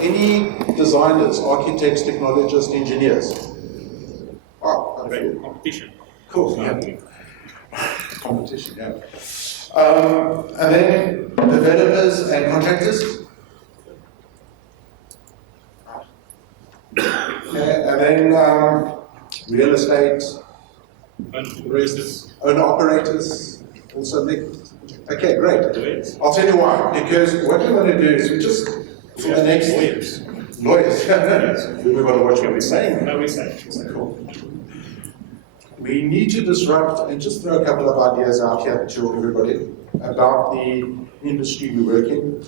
Any designers, architects, technologists, engineers? Wow, great competition. Cool, yeah. Competition, yeah. And then developers and contractors? Okay, and then real estate, owner operators, also big. Okay, great. I'll tell you why. Because what we want to do is we just, for the next lawyers. Yes. We've got to watch what we're saying. No, we say. Cool. We need to disrupt and just throw a couple of ideas out here to everybody about the industry we work in,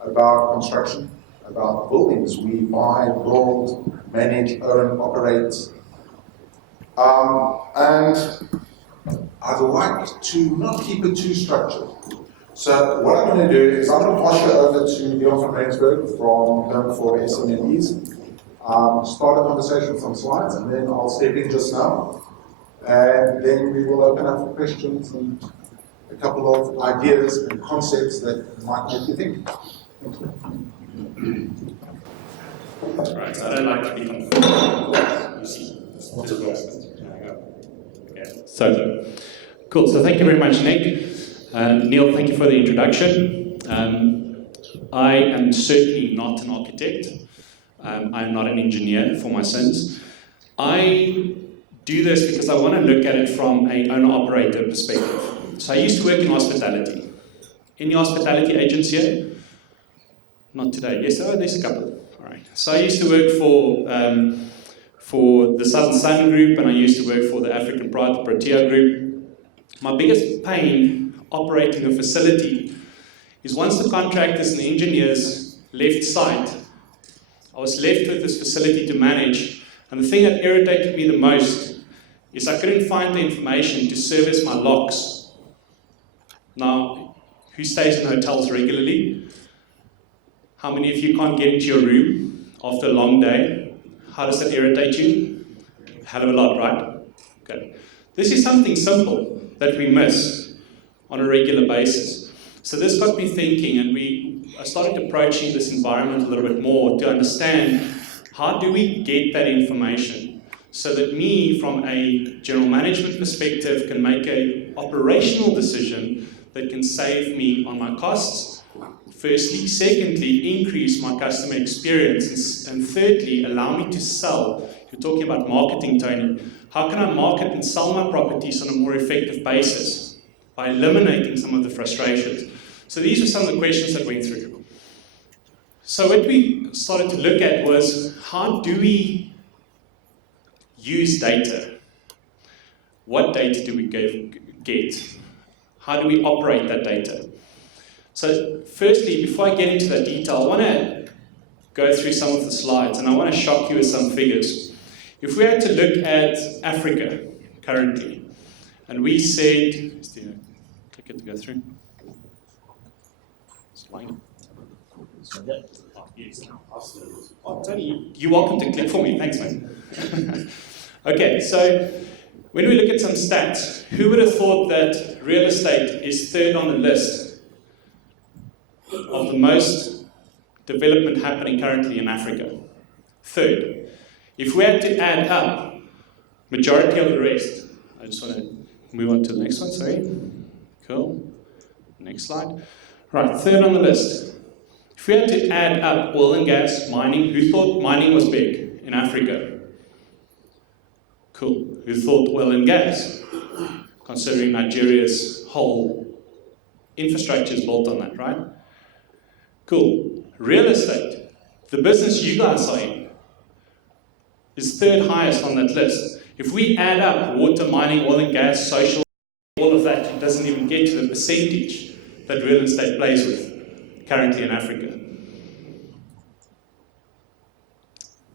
about construction, about buildings we buy, build, manage, own, operate. And I'd like to not keep it too structured. So what I'm going to do is I'm going to pass you over to Leon from Rensburg from Home for SMEs. Start a conversation with some slides, and then I'll step in just now. And then we will open up for questions and a couple of ideas and concepts that might make you think. Right, so I don't like to be confused. You see, what's it? Okay. So, cool. So thank you very much, Nick. Neil, thank you for the introduction. I am certainly not an architect. I am not an engineer for my sins. I do this because I want to look at it from an owner-operator perspective. So I used to work in hospitality. Any hospitality agents here? Not today. Yes, oh, there's a couple. All right. So I used to work for the Sandton group, and I used to work for the African Pride, the Protea group. My biggest pain operating a facility is once the contractors and the engineers left site, I was left with this facility to manage, and the thing that irritated me the most is I couldn't find the information to service my locks. Now, who stays in hotels regularly? How many of you can't get into your room after a long day? How does that irritate you? A hell of a lot, right? Okay. This is something simple that we miss on a regular basis. So this got me thinking, and I started approaching this environment a little bit more to understand how do we get that information so that me, from a general management perspective, can make an operational decision that can save me on my costs, firstly. Secondly, increase my customer experience. And thirdly, allow me to sell. You're talking about marketing, Tony. How can I market and sell my properties on a more effective basis? By eliminating some of the frustrations. So these are some of the questions that went through. So what we started to look at was, how do we use data? What data do we get? How do we operate that data? So firstly, before I get into that detail, I want to go through some of the slides, and I want to shock you with some figures. If we had to look at Africa currently, and we said, click it to go through. Oh, Tony, you're welcome to click for me. Thanks, man. Okay, so when we look at some stats, who would have thought that real estate is third on the list of the most development happening currently in Africa? Third. If we had to add up majority of the rest, I just want to move on to the next one, sorry. Cool. Next slide. Right, third on the list. If we had to add up oil and gas, mining, who thought mining was big in Africa? Cool. Who thought oil and gas? Considering Nigeria's whole infrastructure is built on that, right? Cool. Real estate, the business you guys are in, is third highest on that list. If we add up water, mining, oil and gas, social, all of that, it doesn't even get to the percentage that real estate plays with currently in Africa.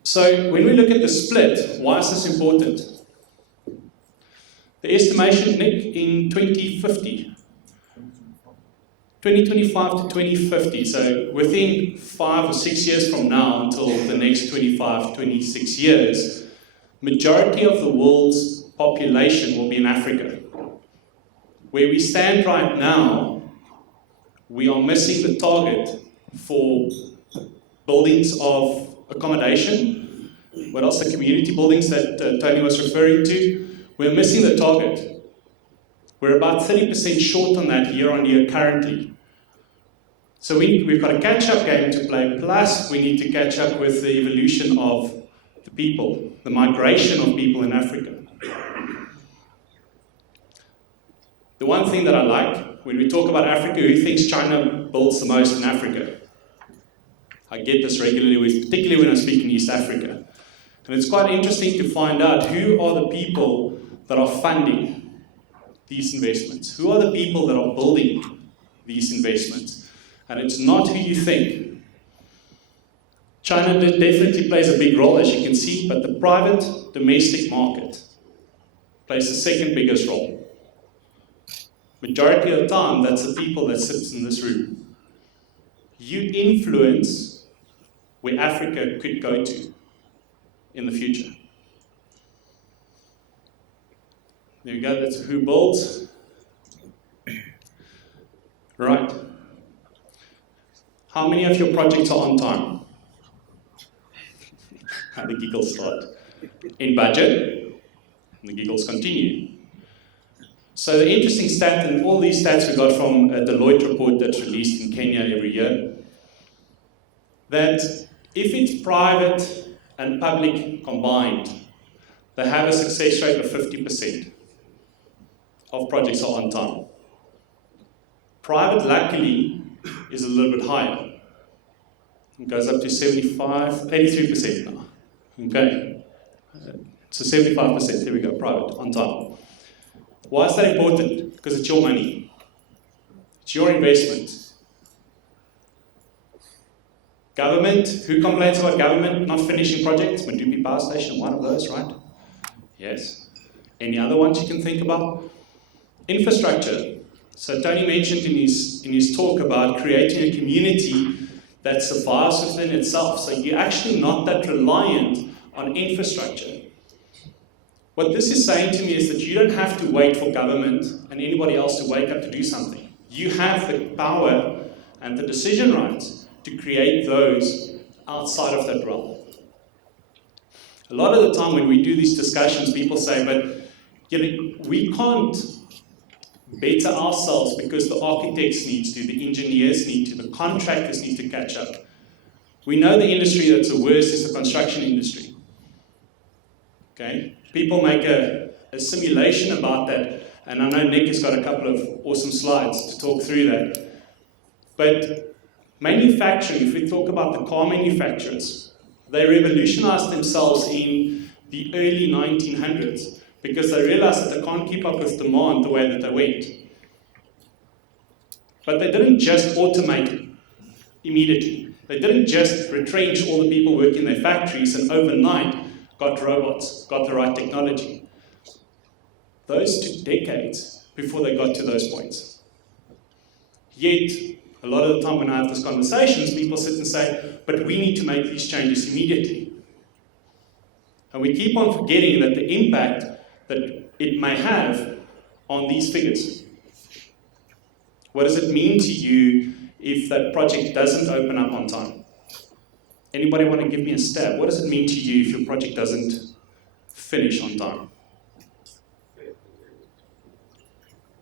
So when we look at the split, why is this important? The estimation, Nick, in 2025 to 2050, so within 5 or 6 years from now until the next 25, 26 years, majority of the world's population will be in Africa. Where we stand right now, we are missing the target for buildings of accommodation. What else? The community buildings that Tony was referring to. We're missing the target. We're about 30% short on that year on year currently. So we've got a catch-up game to play, plus we need to catch up with the evolution of the people, the migration of people in Africa. The one thing that I like, when we talk about Africa, who thinks China builds the most in Africa? I get this regularly, particularly when I speak in East Africa. And it's quite interesting to find out who are the people that are funding these investments. Who are the people that are building these investments? And it's not who you think. China definitely plays a big role, as you can see, but the private domestic market plays the second biggest role. Majority of the time, that's the people that sits in this room. You influence where Africa could go to in the future. There we go, that's who builds. Right. How many of your projects are on time? How the giggles start. In budget, and the giggles continue. So the interesting stat, and all these stats we got from a Deloitte report that's released in Kenya every year, that if it's private and public combined, they have a success rate of 50% of projects are on time. Private, luckily, is a little bit higher. It goes up to 83% now. Okay. So 75%, there we go, private, on time. Why is that important? Because it's your money. It's your investment. Government, who complains about government not finishing projects? Medupi Power Station, one of those, right? Yes. Any other ones you can think about? Infrastructure. So Tony mentioned in his talk about creating a community that survives within itself. So you're actually not that reliant on infrastructure. What this is saying to me is that you don't have to wait for government and anybody else to wake up to do something. You have the power and the decision rights to create those outside of that realm. A lot of the time when we do these discussions, people say, but we can't better ourselves because the architects need to, the engineers need to, the contractors need to catch up. We know the industry that's the worst is the construction industry. Okay? People make a simulation about that, and I know Nick has got a couple of awesome slides to talk through that. But manufacturing, if we talk about the car manufacturers, they revolutionized themselves in the early 1900s because they realized that they can't keep up with demand the way that they went. But they didn't just automate immediately. They didn't just retrench all the people working in their factories and overnight got robots, got the right technology. Those took decades before they got to those points. Yet, a lot of the time when I have these conversations, people sit and say, but we need to make these changes immediately. And we keep on forgetting that the impact that it may have on these figures. What does it mean to you if that project doesn't open up on time? Anybody want to give me a stab? What does it mean to you if your project doesn't finish on time?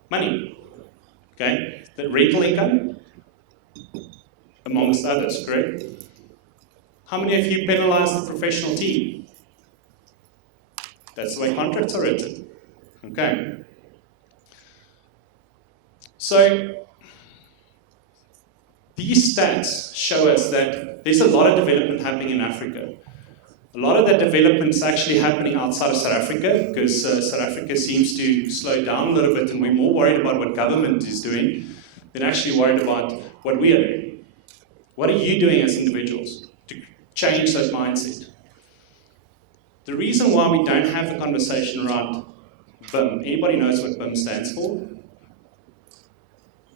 Money. Okay? The rental income? Amongst others, correct? How many of you penalize the professional team? That's the way contracts are written. Okay. So, these stats show us that there's a lot of development happening in Africa. A lot of that development is actually happening outside of South Africa because South Africa seems to slow down a little bit and we're more worried about what government is doing than actually worried about what we are doing. What are you doing as individuals to change that mindset? The reason why we don't have the conversation around BIM, anybody knows what BIM stands for?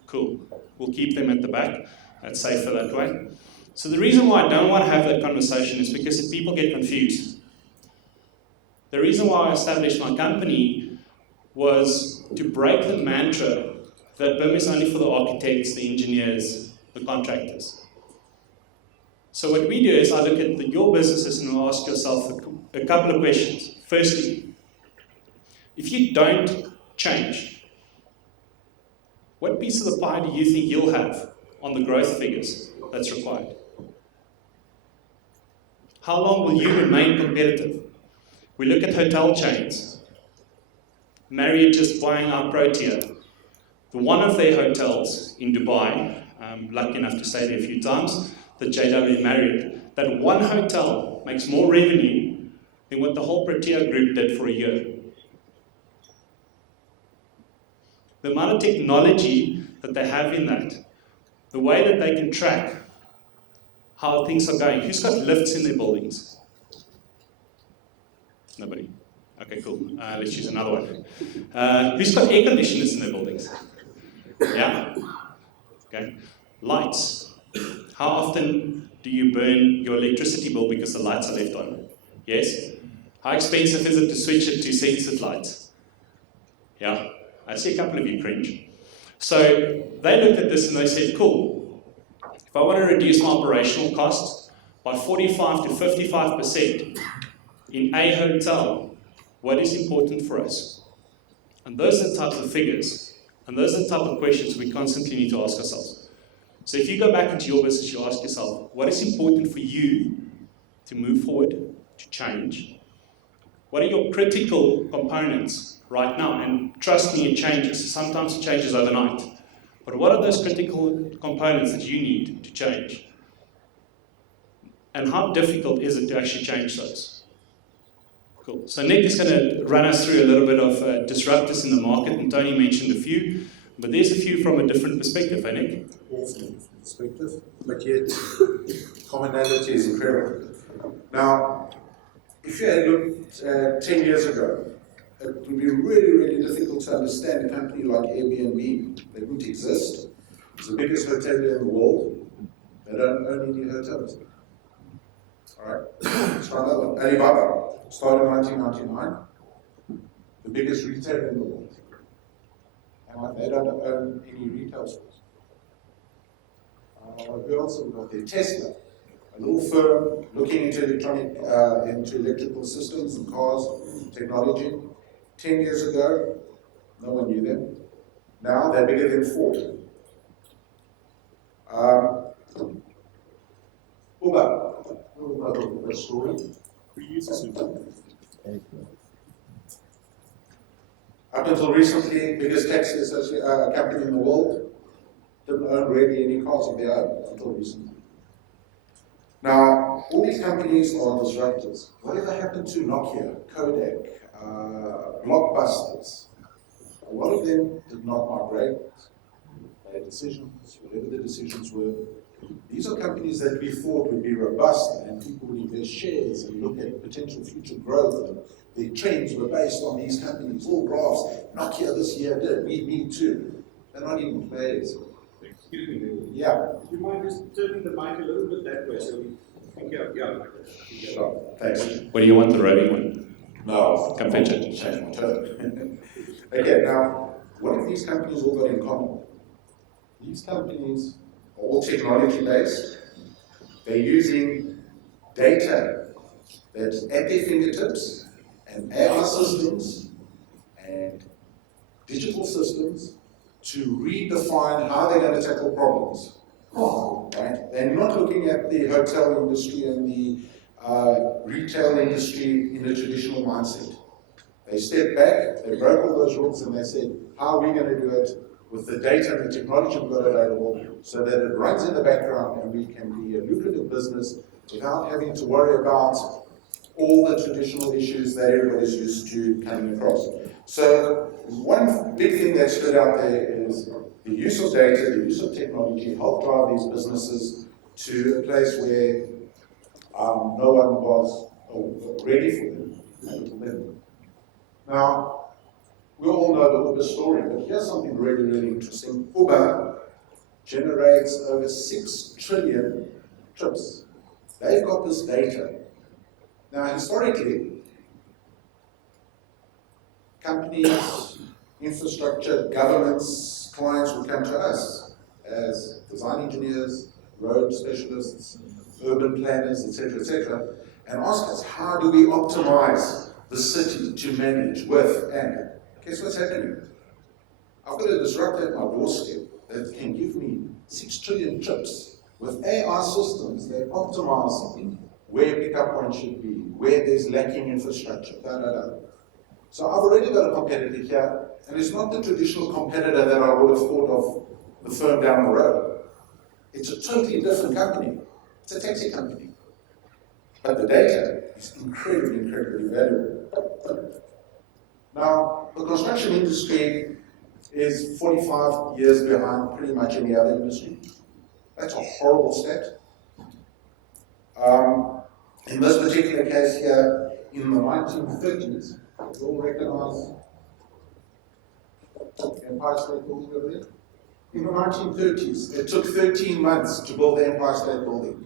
Cool. We'll keep them at the back. That's safer that way. So the reason why I don't want to have that conversation is because people get confused. The reason why I established my company was to break the mantra that BIM is only for the architects, the engineers, the contractors. So what we do is I look at your businesses and I ask yourself a couple of questions. Firstly, if you don't change, what piece of the pie do you think you'll have on the growth figures that's required? How long will you remain competitive? We look at hotel chains. Marriott just buying out Protea. One of their hotels in Dubai, I'm lucky enough to stay there a few times, the JW Marriott, that one hotel makes more revenue than what the whole Protea group did for a year. The amount of technology that they have in that, the way that they can track how things are going. Who's got lifts in their buildings? Nobody. Okay, cool. Let's choose another one. Who's got air conditioners in their buildings? Yeah? Okay. Lights. How often do you burn your electricity bill because the lights are left on? Yes? How expensive is it to switch it to censored lights? Yeah? I see a couple of you cringe. So they looked at this and they said, cool, if I want to reduce my operational costs by 45 to 55% in a hotel, what is important for us? And those are the types of figures, and those are the type of questions we constantly need to ask ourselves. So if you go back into your business, you ask yourself, what is important for you to move forward, to change? What are your critical components right now? And trust me, it changes. Sometimes it changes overnight. But what are those critical components that you need to change? And how difficult is it to actually change those? Cool. So Nick is going to run us through a little bit of disruptors in the market, and Tony mentioned a few, but there's a few from a different perspective, eh, Nick? Yes, different perspective, but yet commonality is incredible. Now, if you had looked 10 years ago, it would be really, really difficult to understand a company like Airbnb. They wouldn't exist. It's the biggest hotelier in the world. They don't own any hotels. All right, let's try another one. Alibaba started in 1999, the biggest retailer in the world. And they don't own any retail stores. Who else have we got there? Tesla, a little firm looking into electrical systems and cars, technology. 10 years ago, no one knew them. Now they're bigger than Ford. Uber, a story. Who uses Uber? Up until recently, biggest taxi company in the world, didn't own really any cars of their own until recently. Now, all these companies are disruptors. Whatever happened to Nokia, Kodak, Blockbusters? A lot of them did not migrate. They had decisions, whatever the decisions were. These are companies that we thought would be robust and people would invest shares and look at potential future growth. And the trends were based on these companies, all graphs. Nokia this year did, me too. They're not even players. Excuse me. Yeah. Do you mind just turning the mic a little bit that way so we can get, yeah. Sure, thanks. What do you want, the roving one? No. Come fetch it. Change my tone. Okay, now, what have these companies all got in common? These companies are all technology-based. They're using data that's at their fingertips, and AI systems, and digital systems to redefine how they're going to tackle problems. Right? They're not looking at the hotel industry and the retail industry in a traditional mindset. They stepped back, they broke all those rules, and they said, how are we going to do it with the data and the technology we've got available so that it runs in the background and we can be a lucrative business without having to worry about all the traditional issues that everybody's used to coming across. So one big thing that stood out there is the use of data, the use of technology helped drive these businesses to a place where no one was ready for them. Now, we all know the Uber story, but here's something really, really interesting. Uber generates over 6 trillion trips. They've got this data. Now, historically, companies, infrastructure, governments, clients would come to us as design engineers, road specialists, urban planners, etc., and ask us, how do we optimize the city to manage with, and guess what's happening? I've got a disruptor at my doorstep that can give me 6 trillion trips with AI systems that optimize where pickup points should be, where there's lacking infrastructure, So I've already got a competitor here, and it's not the traditional competitor that I would have thought of, the firm down the road. It's a totally different company. It's a taxi company. But the data is incredibly valuable. Now, the construction industry is 45 years behind pretty much any other industry. That's a horrible stat. In this particular case here, in the 1930s, you all recognize Empire State Building over there? In the 1930s, it took 13 months to build the Empire State Building.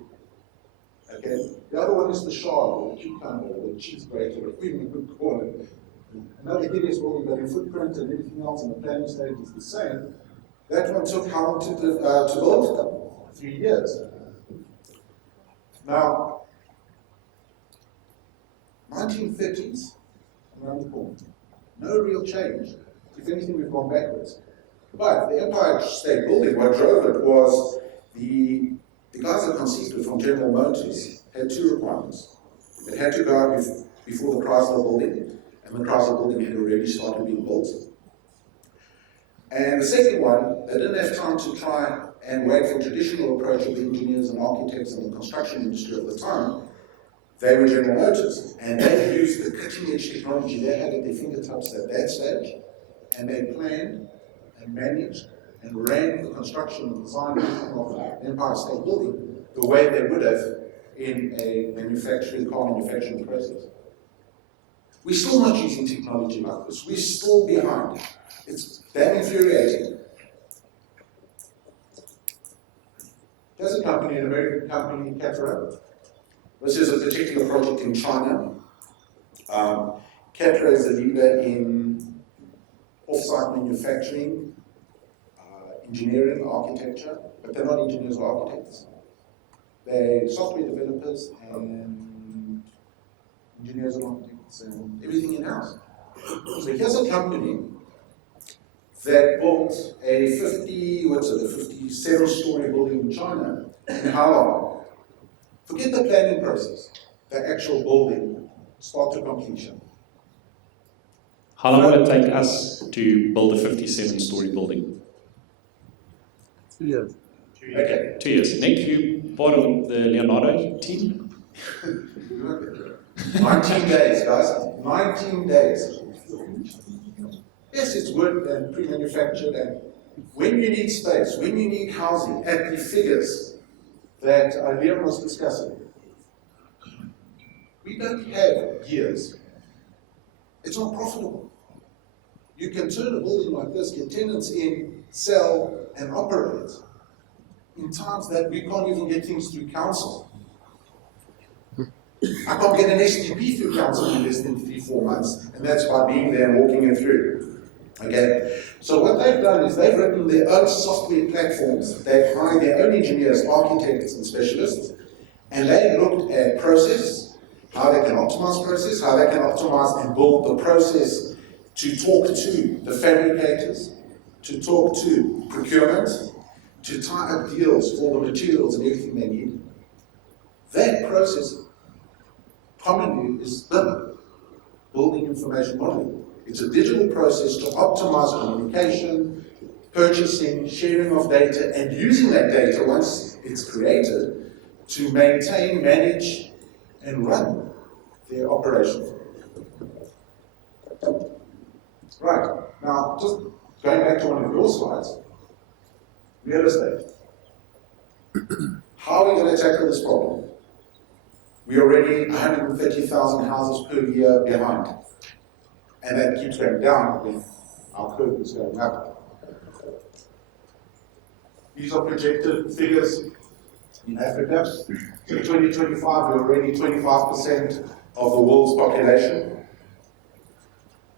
Okay? The other one is the Shard, or the cucumber, or the cheese grater, or whatever you would call it. Another hideous building, but in footprint and everything else in the planning stage is the same. That one took how long to build? 3 years. Now, 1930s, around the corner. No real change. If anything, we've gone backwards. But the Empire State Building, what drove it was the guys that conceived it from General Motors had 2 requirements. It had to go out before the Chrysler Building, and the Chrysler Building had already started being built. And the second one, they didn't have time to try and wait for traditional approach of the engineers and architects and the construction industry at the time. They were General Motors, and they used the cutting-edge technology they had at their fingertips at that stage, and they planned and managed and ran the construction and design of the Empire State Building the way they would have in a car manufacturing process. We're still not using technology like this. We're still behind. It's damn infuriating. There's a company, an American company, Karassavas. This is a particular project in China. Karassavas is a leader in off-site manufacturing, engineering, architecture, but they're not engineers or architects. They're software developers and engineers and architects and everything in-house. So here's a company that built a 57-story building in China in how long? Forget the planning process, the actual building, start to completion. How long will it take us to build a 57-story building? 2 years. Okay. 2 years. Nick, you part of the Leonardo team? 19 days, guys. 19 days. Yes, it's wood and pre-manufactured, and when you need space, when you need housing, at the figures that Leon was discussing, we don't have years. It's not profitable. You can turn a building like this, get tenants in, sell, and operate in times that we can't even get things through council. I can't get an SDP through council in less than 3-4 months, and that's by being there and walking it through. Okay? So what they've done is they've written their own software platforms. They've hired their own engineers, architects, and specialists, and they looked at process, how they can optimize process, how they can optimize and build the process to talk to the fabricators, to talk to procurement, to tie up deals for the materials and everything they need. That process commonly is BIM, Building Information Modeling. It's a digital process to optimize communication, purchasing, sharing of data, and using that data once it's created to maintain, manage, and run their operation. Right, now just going back to one of your slides, real estate. How are we going to tackle this problem? We're already 130,000 houses per year behind. And that keeps going down when our curve is going up. These are projected figures in Africa. So in 2025, we're already 25% of the world's population.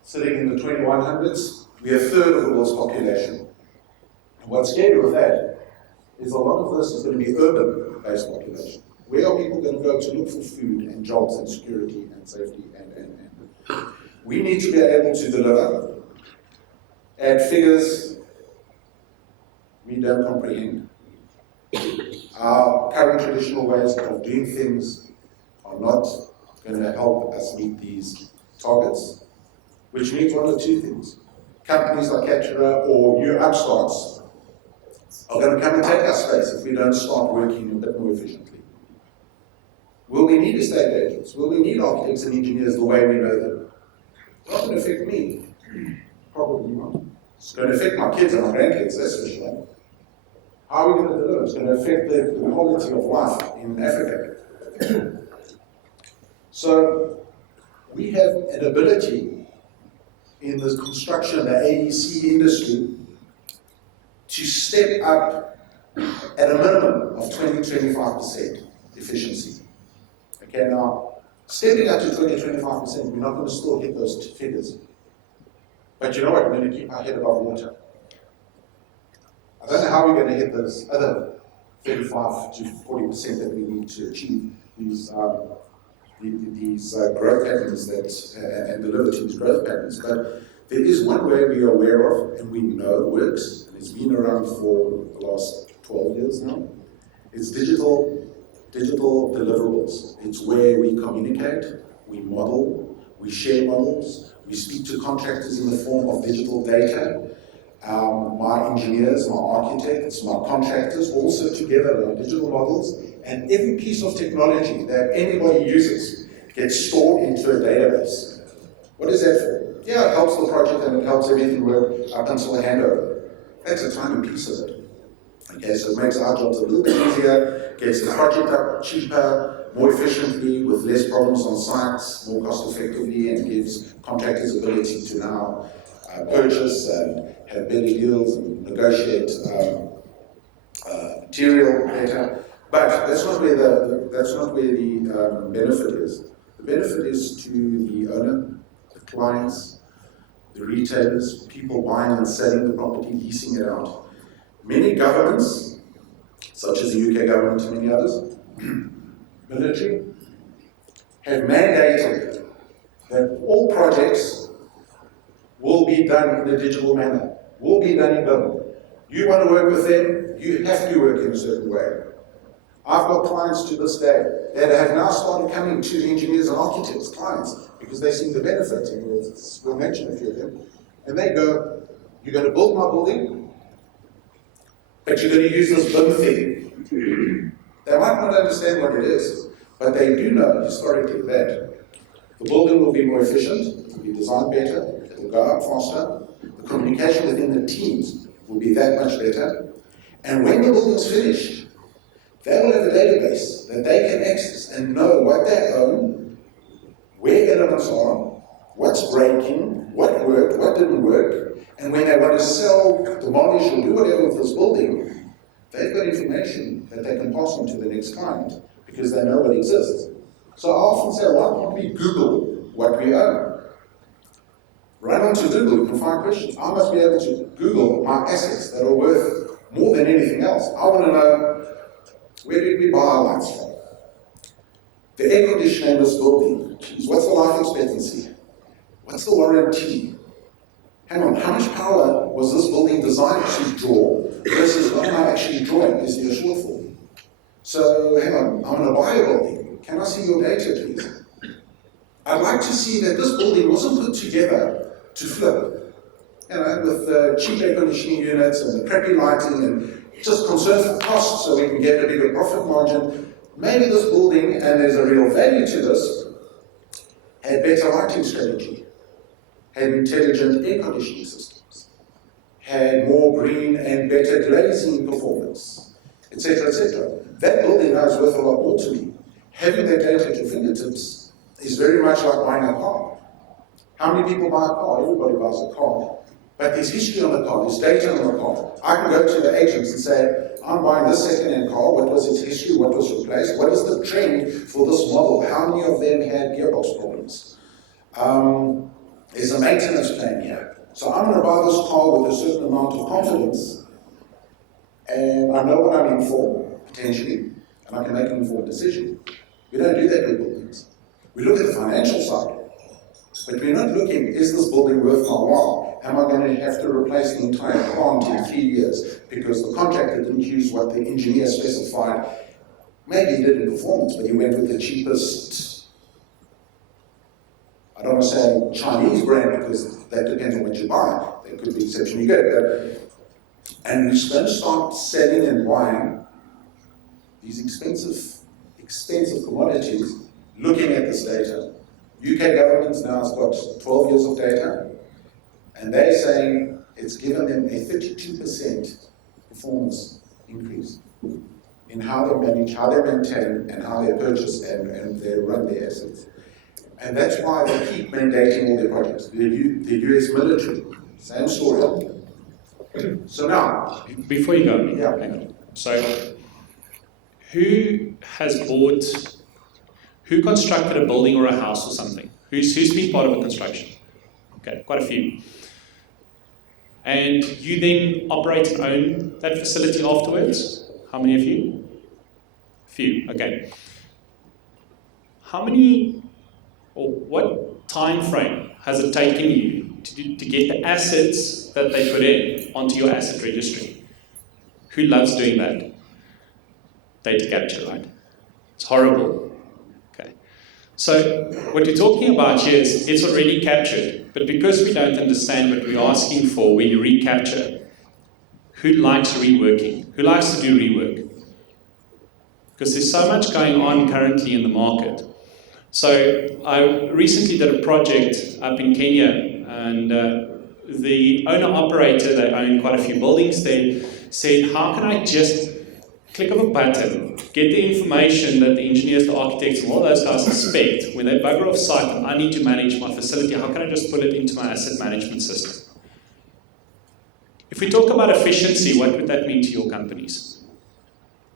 Sitting in the 2100s, we're a third of the world's population. And what's scary with that is a lot of this is going to be urban-based population. Where are people going to go to look for food and jobs and security and safety and. We need to be able to deliver at figures we don't comprehend. Our current traditional ways of doing things are not going to help us meet these targets, which means one of two things. Companies like Catchera or new upstarts are going to come and take our space if we don't start working a bit more efficiently. Will we need estate agents? Will we need architects and engineers the way we know them? It's not going to affect me. Probably not. It's going to affect my kids and my grandkids, that's for sure. How are we going to deliver? It's going to affect the quality of life in Africa. So, we have an ability in the construction, the AEC industry, to step up at a minimum of 20-25% efficiency. Okay, now, stepping up to 20-25%, we're not going to still hit those figures. But you know what, we're going to keep our head above water. I don't know how we're going to hit those other 35-40% that we need to achieve these growth patterns and deliver to these growth patterns. But there is one way we are aware of and we know works, and it's been around for the last 12 years now. It's digital deliverables. It's where we communicate, we model, we share models, we speak to contractors in the form of digital data. My engineers, my architects, my contractors, also together on digital models, and every piece of technology that anybody uses gets stored into a database. What is that for? Yeah, it helps the project and it helps everything work up until the handover. That's a tiny piece of it. Okay, so it makes our jobs a little bit easier, gets the project up cheaper, more efficiently, with less problems on sites, more cost effectively, and gives contractors ability to now purchase and have better deals and negotiate material better. But that's not where the benefit is. The benefit is to the owner, the clients, the retailers, people buying and selling the property, leasing it out. Many governments, such as the UK government and many others, military, have mandated that all projects will be done in a digital manner, will be done in BIM. You want to work with them, you have to work in a certain way. I've got clients to this day that have now started coming to the engineers and architects, clients, because they see the benefit, and we'll mention a few of them, and they go, you're going to build my building, but you're going to use this BIM thing. They might not understand what it is, but they do know historically that the building will be more efficient, it will be designed better, it will go up faster, the communication within the teams will be that much better, and when the building's finished, they will have a database that they can access and know what they own, where elements are, what's breaking, what worked, what didn't work, and when they want to sell, demolish, or do whatever with this building, they've got information that they can pass on to the next client because they know what exists. So I often say, why can't we Google what we own? Run onto Google, you can find questions. I must be able to Google my assets that are worth more than anything else. I want to know, where did we buy our lights from? The air conditioning in this building, geez, what's the life expectancy? What's the warranty? Hang on, how much power was this building designed to draw versus what am I actually drawing? Is there a shortfall? So, hang on, I'm going to buy a building. Can I see your data, please? I'd like to see that this building wasn't put together to flip. You know, with cheap air conditioning units and the crappy lighting and just concern for cost so we can get a bigger profit margin. Maybe this building, and there's a real value to this, had better lighting strategy, had intelligent air conditioning systems, had more green and better glazing performance, etc., etc. That building now is worth a lot more to me. Having that data at your fingertips is very much like buying a car. How many people buy a car? Everybody buys a car. But there's history on the car, there's data on the car. I can go to the agents and say, I'm buying this second-hand car, what was its history, what was replaced, what is the trend for this model, how many of them had gearbox problems? There's a maintenance plan here. So I'm going to buy this car with a certain amount of confidence and I know what I'm in for, potentially, and I can make an informed decision. We don't do that with buildings. We look at the financial side, but we're not looking, is this building worth my while? Am I going to have to replace the entire plant in 3 years because the contractor didn't use what the engineer specified? Maybe he did in performance, but he went with the cheapest, I don't want to say Chinese brand because that depends on what you buy. They could be exceptionally good. And we're going to start selling and buying these expensive commodities, looking at this data. UK government now has got 12 years of data, and they're saying it's given them a 32% performance increase in how they manage, how they maintain, and how they purchase and they run their assets. And that's why they keep mandating all their projects. The US military, same story. So now, Before you go, yeah. hang on. So, who constructed a building or a house or something? Who's been part of a construction? Okay, quite a few. And you then operate and own that facility afterwards? How many of you? Few, okay. How many, or what time frame has it taken you to get the assets that they put in onto your asset registry? Who loves doing that? Data capture, right? It's horrible. Okay. So what we're talking about here is it's already captured, but because we don't understand what we're asking for when you recapture, who likes reworking? Who likes to do rework? Because there's so much going on currently in the market. So I recently did a project up in Kenya, and the owner-operator, they own quite a few buildings there, said, how can I just click of a button, get the information that the engineers, the architects, and all those guys expect when they bugger off site and I need to manage my facility, how can I just put it into my asset management system? If we talk about efficiency, what would that mean to your companies?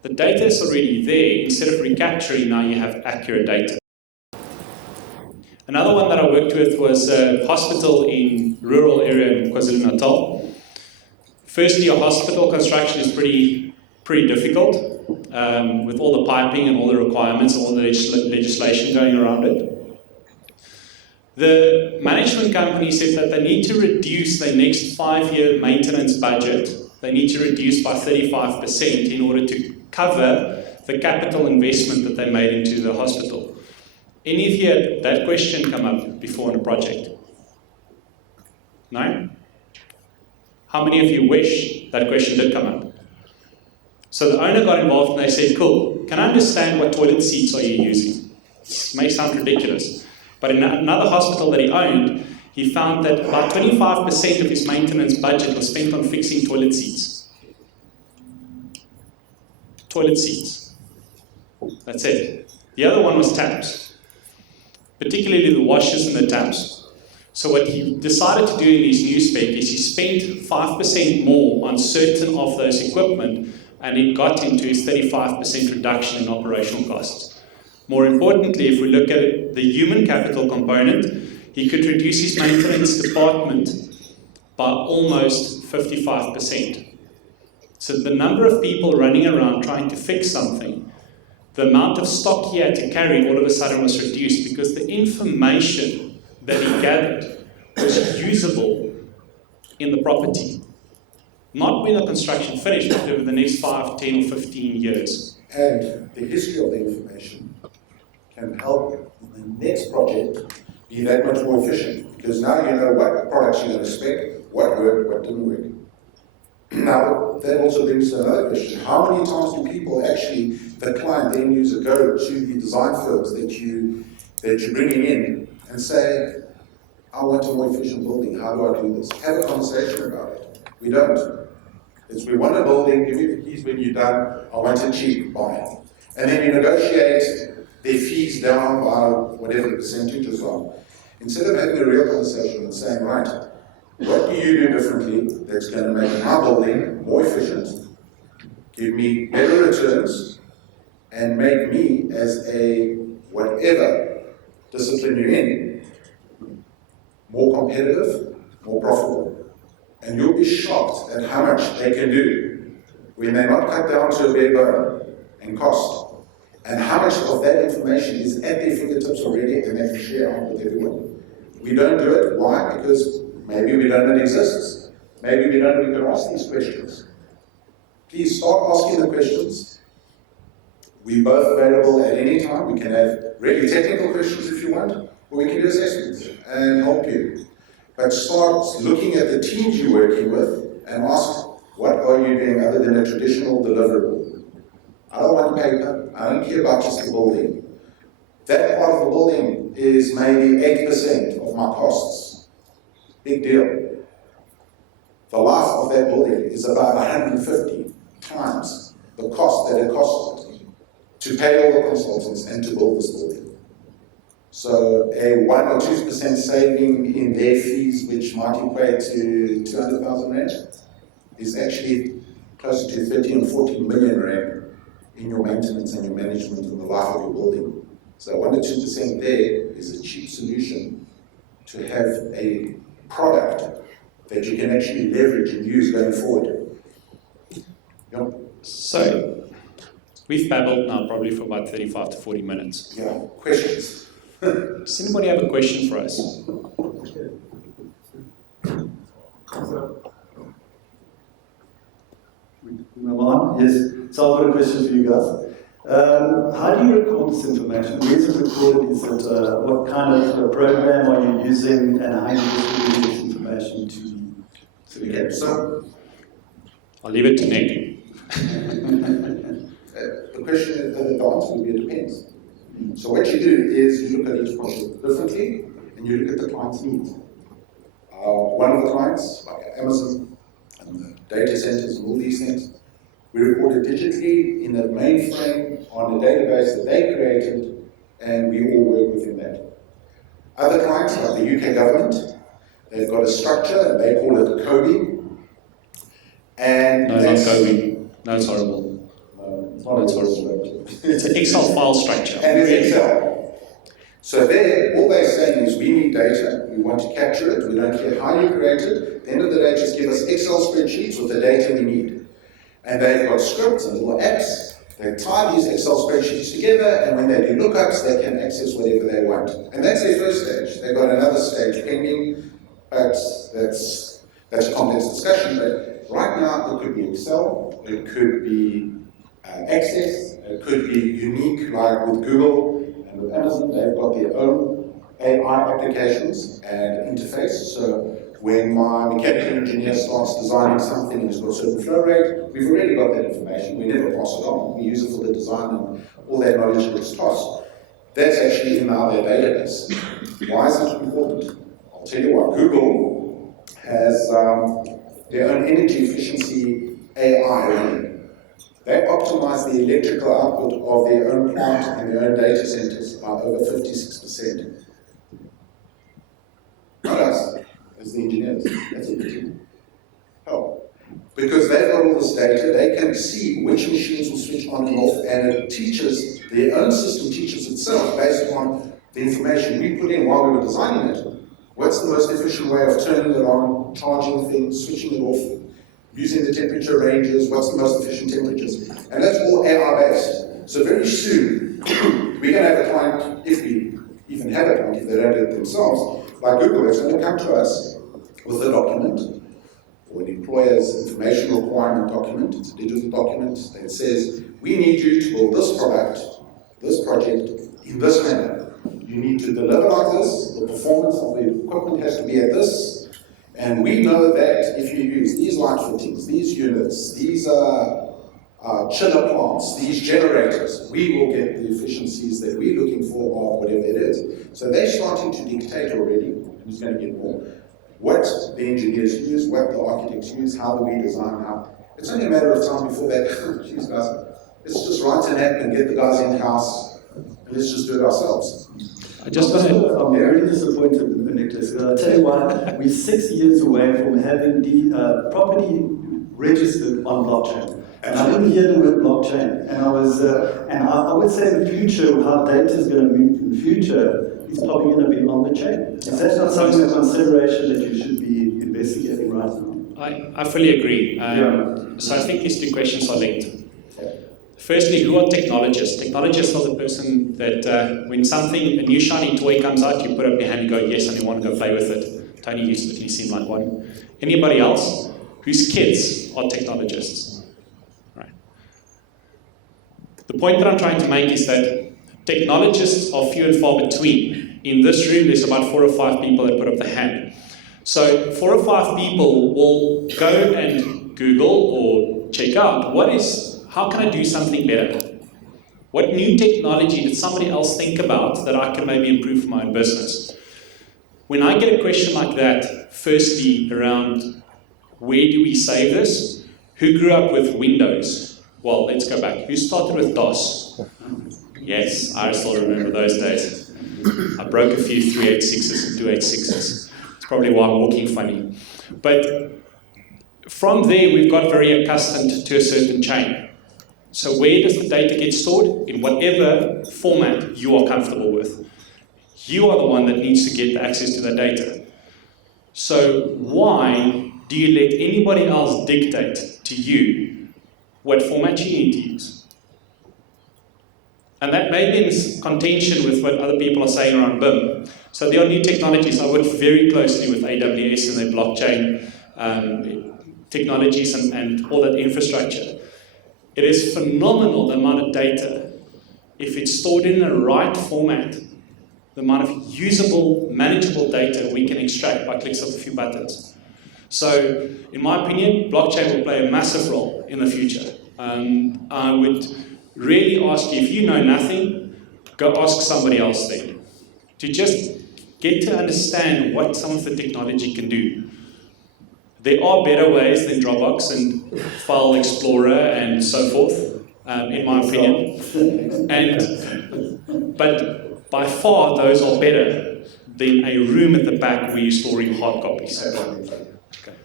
The data is already there. Instead of recapturing, now you have accurate data. Another one that I worked with was a hospital in rural area in KwaZulu-Natal. Firstly, a hospital construction is pretty difficult with all the piping and all the requirements and all the legislation going around it. The management company said that they need to reduce their next 5-year maintenance budget. They need to reduce by 35% in order to cover the capital investment that they made into the hospital. Any of you had that question come up before in a project? No? How many of you wish that question did come up? So the owner got involved and they said, cool, can I understand what toilet seats are you using? It may sound ridiculous, but in another hospital that he owned, he found that about 25% of his maintenance budget was spent on fixing toilet seats. Toilet seats. That's it. The other one was taps, particularly the washers and the taps. So what he decided to do in his new spec is he spent 5% more on certain of those equipment, and it got him to his 35% reduction in operational costs. More importantly, if we look at it, the human capital component, he could reduce his maintenance department by almost 55%. So the number of people running around trying to fix something, the amount of stock he had to carry all of a sudden was reduced because the information that he gathered was usable in the property. Not when the construction finished, but over the next 5, 10 or 15 years. And the history of the information can help the next project be that much more efficient. Because now you know what products you're going to spec, what worked, what didn't work. Now, that also brings to another question. How many times do people actually, the client, the end user, go to the design firms that you're bringing in and say, I want a more efficient building, how do I do this? Have a conversation about it. We don't. It's we want a building, give me the keys when you're done, I want it cheap, buy it. And then you negotiate their fees down by whatever the percentages are. Instead of having a real conversation and saying, right, what do you do differently that's going to make my building more efficient, give me better returns, and make me as a whatever discipline you're in, more competitive, more profitable. And you'll be shocked at how much they can do when they're not cut down to a bare bone and cost, and how much of that information is at their fingertips already and they can share out with everyone. We don't do it. Why? Because maybe we don't know it exists. Maybe we don't know we can ask these questions. Please start asking the questions. We're both available at any time. We can have really technical questions if you want, or we can do assessments and help you. But start looking at the teams you're working with and ask, what are you doing other than a traditional deliverable? I don't want paper. I don't care about just the building. That part of the building is maybe 8% of my costs. Big deal. The life of that building is about 150 times the cost that it costs to pay all the consultants and to build this building. So a 1 or 2% saving in their fees, which might equate to 200,000 rand, is actually closer to 13 or 14 million rand in your maintenance and your management and the life of your building. So 1 or 2% there is a cheap solution to have a product that you can actually leverage and use going forward. Yep. So, we've babbled now probably for about 35 to 40 minutes. Yeah, questions? Does anybody have a question for us? Yes, so I've got a question for you guys. How do you record this information? Where is it recorded? Is it, what kind of program are you using, and how do you distribute this information to Okay, so I'll leave it to Nick. the question, the answer will be it depends. So what you do is you look at each project differently and you look at the client's needs. One of the clients, like Amazon and the data centers and all these things, we record it digitally in a mainframe on a database that they created, and we all work within that. Other clients, like the UK government, they've got a structure and they call it Kobe. And No, not Kobe. No, it's horrible. It's not That's a horrible. structure. It's an Excel file structure. And it's Excel. So there, all they're saying is we need data, we want to capture it, we don't care how you create it. At the end of the day, just give us Excel spreadsheets with the data we need. And they've got scripts and little apps. They tie these Excel spreadsheets together, and when they do lookups, they can access whatever they want. And that's their first stage. They've got another stage pending, but that's a complex discussion. But right now, it could be Excel, it could be Access, it could be unique, like with Google and with Amazon. They've got their own AI applications and interface. So when my mechanical engineer starts designing something and it's got a certain flow rate, we've already got that information. We never pass it on. We use it for the design and all that knowledge gets tossed. That's actually in our database. Why is it important? I'll tell you what. Google has their own energy efficiency AI running. They optimize the electrical output of their own plant and their own data centers by over 56%. Not us, as the engineers. That's what we do. Oh. Because they've got all this data, they can see which machines will switch on and off, and it teaches, their own system teaches itself based on the information we put in while we were designing it. What's the most efficient way of turning it on, charging things, switching it off, using the temperature ranges, what's the most efficient temperatures? And that's all AI based. So very soon, we're going to have a client, if we even have a client, if they don't do it themselves, like Google, that's going to come to us with a document, or an employer's information requirement document. It's a digital document that says, we need you to build this product, this project, in this manner. You need to deliver like this, the performance of the equipment has to be at this, and we know that if you use these light fittings, these units, these chiller plants, these generators, we will get the efficiencies that we're looking for of whatever it is. So they're starting to dictate already, and it's going to get more, what the engineers use, what the architects use, how do we design how. It's only a matter of time before that, geez guys, let's just write an app and get the guys in-house, and let's just do it ourselves. I just want to... I'm really disappointed, Nicholas. I'll tell you why. We're 6 years away from having the property registered on blockchain. And I didn't hear the word blockchain. And I would say in the future, how data is going to move in the future is probably going to be on the chain. Is that not something of consideration that you should be investigating right now? I fully agree. So I think these two questions are linked. Firstly, who are technologists? Technologists are the person that when a new shiny toy comes out, you put up your hand and go, yes, and you want to go play with it. Tony, you certainly seem like one. Anybody else? Whose kids are technologists? Right. The point that I'm trying to make is that technologists are few and far between. In this room, there's about 4 or 5 people that put up the hand. So 4 or 5 people will go and Google or check out how can I do something better? What new technology did somebody else think about that I can maybe improve for my own business? When I get a question like that, firstly around where do we save this? Who grew up with Windows? Well, let's go back. Who started with DOS? Yes, I still remember those days. I broke a few 386s and 286s. It's probably why I'm walking funny. But from there, we've got very accustomed to a certain chain. So where does the data get stored? In whatever format you are comfortable with. You are the one that needs to get the access to the data. So why do you let anybody else dictate to you what format you need to use? And that may be in contention with what other people are saying around BIM. So there are new technologies. I work very closely with AWS and their blockchain technologies and all that infrastructure. It is phenomenal the amount of data, if it's stored in the right format, the amount of usable, manageable data we can extract by clicks of a few buttons. So, in my opinion, blockchain will play a massive role in the future. I would really ask you, if you know nothing, go ask somebody else then. To just get to understand what some of the technology can do. There are better ways than Dropbox and File Explorer and so forth, in my opinion. But by far, those are better than a room at the back where you're storing hard copies.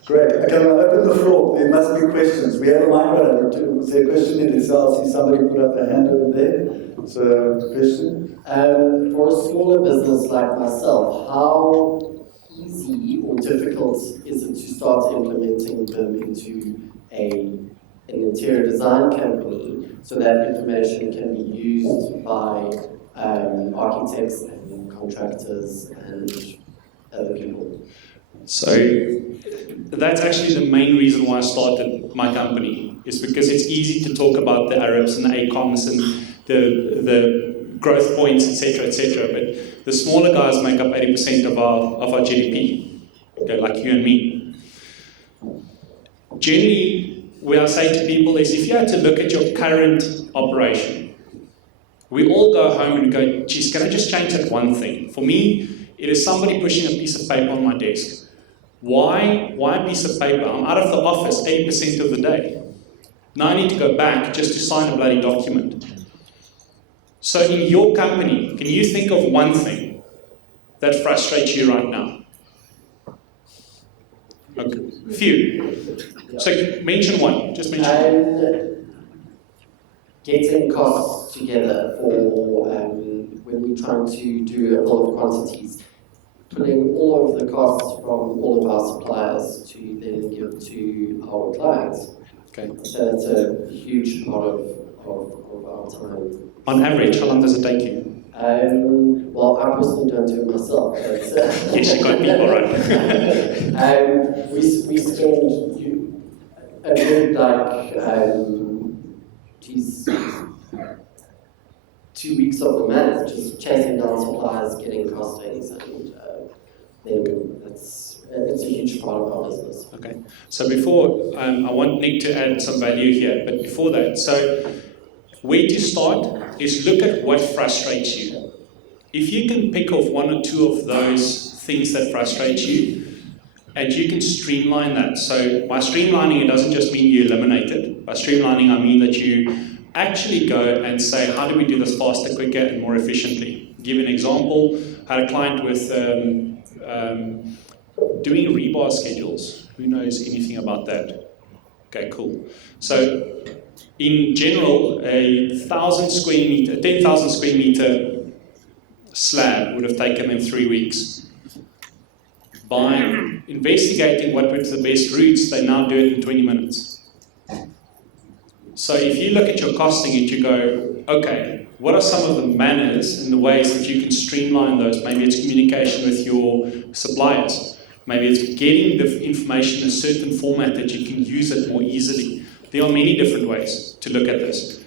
Great. Okay, I'll open the floor. There must be questions. We have a microphone. Is there a question in this? I see somebody put up a hand over there. So, question? For a smaller business like myself, how easy or difficult is it to start implementing BIM into an interior design company so that information can be used by architects and contractors and other people? So that's actually the main reason why I started my company, is because it's easy to talk about the ARUPs and the ACOMs and the growth points, etc., but the smaller guys make up 80% of our GDP, okay, like you and me. Generally, what I say to people is, if you had to look at your current operation, we all go home and go, geez, can I just change that one thing? For me, it is somebody pushing a piece of paper on my desk. Why a piece of paper? I'm out of the office 80% of the day. Now I need to go back just to sign a bloody document. So in your company, can you think of one thing that frustrates you right now? Okay. Few. So mention one. Just mention one. Getting costs together for when we're trying to do a lot of quantities. Putting all of the costs from all of our suppliers to then give to our clients. Okay. So that's a huge part of our time. On average, how long does it take you? Well, I personally don't do it myself. But, yes, you got people, right? We spend a good, geez, 2 weeks of the month just chasing down suppliers, getting costings, and then it's a huge part of our business. Okay. So before, I want Nick to add some value here, but before that, so where to start is look at what frustrates you. If you can pick off 1 or 2 of those things that frustrate you, and you can streamline that. So by streamlining, it doesn't just mean you eliminate it. By streamlining, I mean that you actually go and say, how do we do this faster, quicker, and more efficiently? Give an example. I had a client with doing rebar schedules. Who knows anything about that? Okay, cool. So in general, a 10,000 square meter slab would have taken them 3 weeks. by investigating what were the best routes, they now do it in 20 minutes. So if you look at your costing and you go, okay, what are some of the manners and the ways that you can streamline those? Maybe it's communication with your suppliers. Maybe it's getting the information in a certain format that you can use it more easily. There are many different ways to look at this.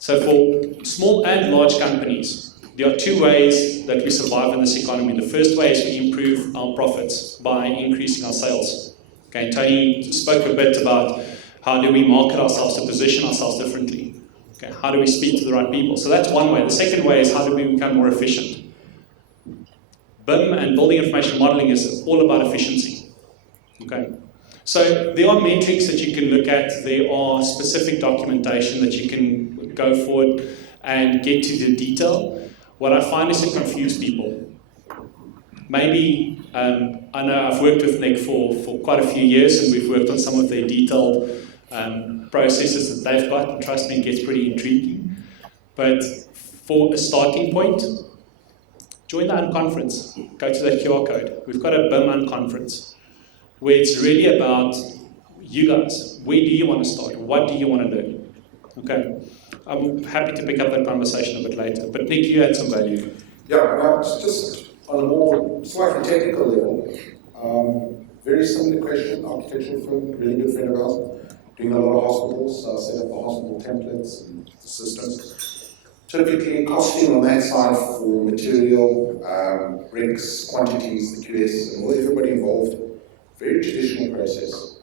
So for small and large companies, there are two ways that we survive in this economy. The first way is we improve our profits by increasing our sales. Okay, Tony spoke a bit about how do we market ourselves to position ourselves differently. Okay, how do we speak to the right people? So that's one way. The second way is how do we become more efficient? BIM and building information modeling is all about efficiency. Okay, so there are metrics that you can look at. There are specific documentation that you can go forward and get to the detail. What I find is to confuse people. Maybe, I know I've worked with Nick for quite a few years, and we've worked on some of their detailed processes that they've got, and trust me, it gets pretty intriguing. But for a starting point, join the unconference. Go to that QR code. We've got a BIM unconference, where it's really about you guys. Where do you want to start? What do you want to do? Okay. I'm happy to pick up that conversation a bit later. But Nick, you had some value. Yeah, and just on a more slightly technical level, very similar question, architectural firm, really good friend of ours, doing a lot of hospitals, set up the hospital templates and the systems. Typically, costing on that side for material, bricks, quantities, the QS, and all everybody involved, very traditional process.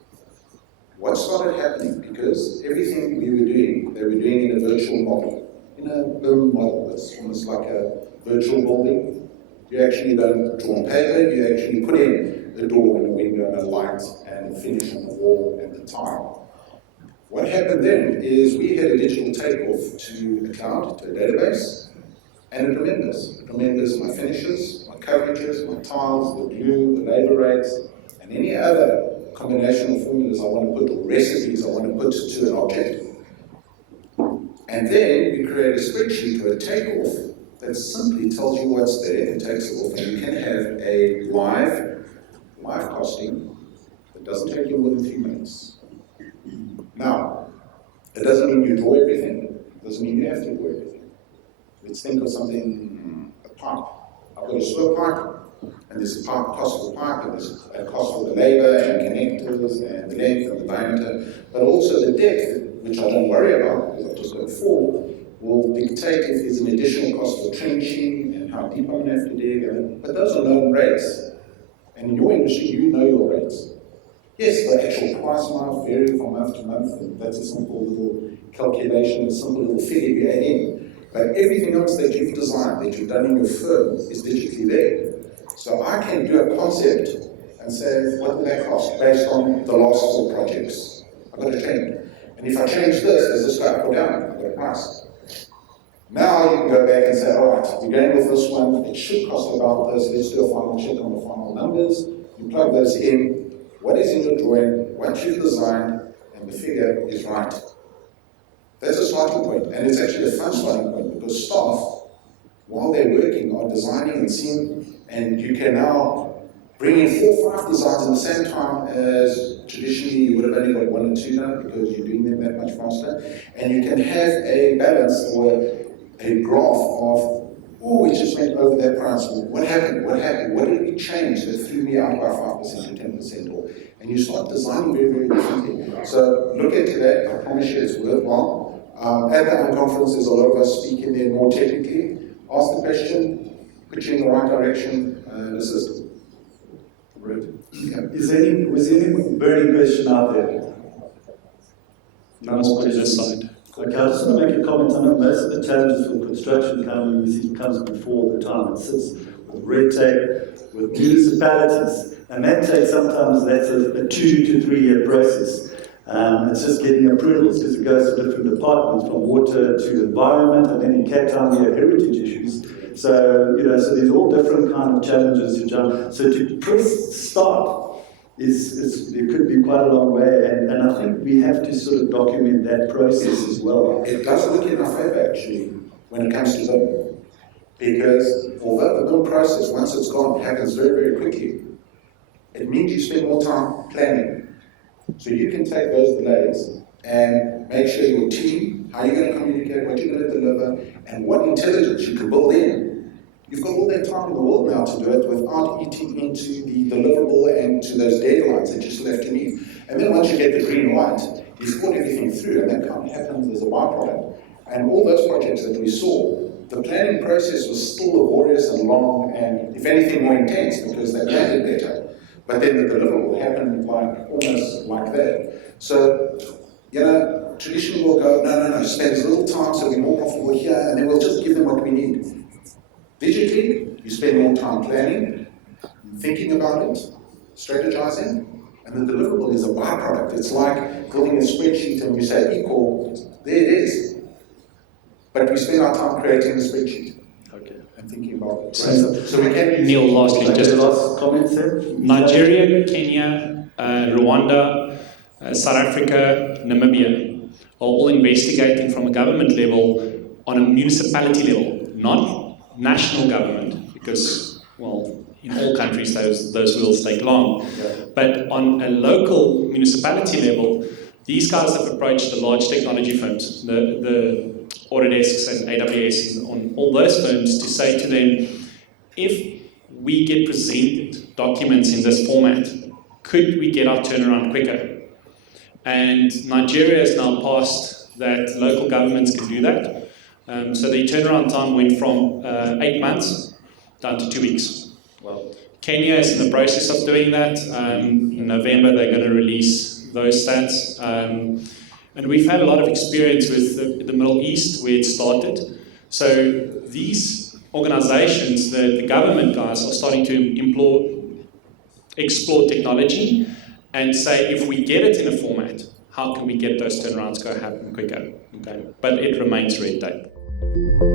What started happening, because everything we were doing, they were doing in a virtual model, in a BIM model. It's almost like a virtual building. You actually don't draw on paper, you actually put in a door and a window and a light and a finish on the wall and the tile. What happened then is we had a digital takeoff to a cloud, to a database, and it remembers. It remembers my finishes, my coverages, my tiles, the glue, the labor rates, and any other combination of formulas I want to put, or recipes I want to put to an object. And then we create a spreadsheet or a takeoff that simply tells you what's there and takes it off, and you can have a live costing that doesn't take you more than 3 minutes. Now, it doesn't mean you draw everything, it doesn't mean you have to draw everything. Let's think of something, a pipe. I've got a slow pipe, and there's a pipe, cost for the pipe, and there's a cost for the labor and connectors and the length and the diameter, but also the depth, which I don't worry about because I've just got 4, will dictate if there's an additional cost for trenching and how deep I'm going to have to dig. But those are known rates. And in your industry, you know your rates. Yes, the actual price might vary from month to month, and that's a simple little calculation, a simple little figure you add in. But everything else that you've designed, that you've done in your firm, is digitally there. So I can do a concept and say, what will that cost based on the last 4 projects? I've got a trend. And if I change this, does this go up or down? I've got a price. Now you can go back and say, all right, we're going with this one, it should cost about this, let's do a final check on the final numbers. You plug those in, what is in your drawing, what you've designed, and the figure is right. That's a starting point, and it's actually a fun starting point because staff, while they're working, are designing and seeing, and you can now bring in 4 or 5 designs at the same time as traditionally you would have only got 1 or 2 done because you're doing them that much faster, and you can have a balance or a graph of, oh, we just went over that price. What happened? What happened? What did we change that threw me out by 5% or 10%? And you start designing very, very differently. So look into that. I promise you it's worthwhile. At the unconference, there's a lot of us speaking there more technically. Ask the question, put you in the right direction, and assist. Right. Yeah. Was there any burning question out there? No more on this side. Okay, I just want to make a comment. I know most of the challenges for construction companies comes before the time. It sits with red tape, with municipalities, and that takes sometimes that's a 2 to 3 year process. It's just getting approvals because it goes to different departments, from water to environment, and then in Cape Town we have heritage issues. So so there's all different kind of challenges to jump. So to press start it could be quite a long way, and I think we have to sort of document that process as well. It does look in our favor actually when it comes to BIM, because although the BIM process, once it's gone, happens very, very quickly, it means you spend more time planning. So you can take those delays and make sure your team, how you're going to communicate, what you're going to deliver, and what intelligence you can build in. You've got all that time in the world now to do it without eating into the deliverable and to those deadlines that you still have to meet. And then once you get the green light, you've thought everything through, and that kind of happens as a byproduct. And all those projects that we saw, the planning process was still laborious and long, and if anything more intense, because they planned it better. But then the deliverable happened like almost like that. So, traditionally we'll go, no, spend as little time so we're more profitable here, and then we'll just give them what we need. Digitally, you spend more time planning, thinking about it, strategizing, and the deliverable is a byproduct. It's like building a spreadsheet and you say equal, there it is. But we spend our time creating the spreadsheet. Okay. And thinking about it. So We can use Neil, lastly, Just just the last comment, sir. Nigeria, Kenya, Rwanda, South Africa, Namibia are all investigating from a government level on a municipality level, not national government, because, well, in all countries those wheels take long. Yeah. But on a local municipality level, these guys have approached the large technology firms, the Autodesks and AWS and on all those firms to say to them, if we get presented documents in this format, could we get our turnaround quicker? And Nigeria has now passed that local governments can do that. So the turnaround time went from 8 months down to 2 weeks. Well, Kenya is in the process of doing that. In November, they're going to release those stats. And we've had a lot of experience with the Middle East where it started. So these organizations, the government guys, are starting to explore technology and say, if we get it in a format, how can we get those turnarounds go happen quicker? Okay. But it remains red tape.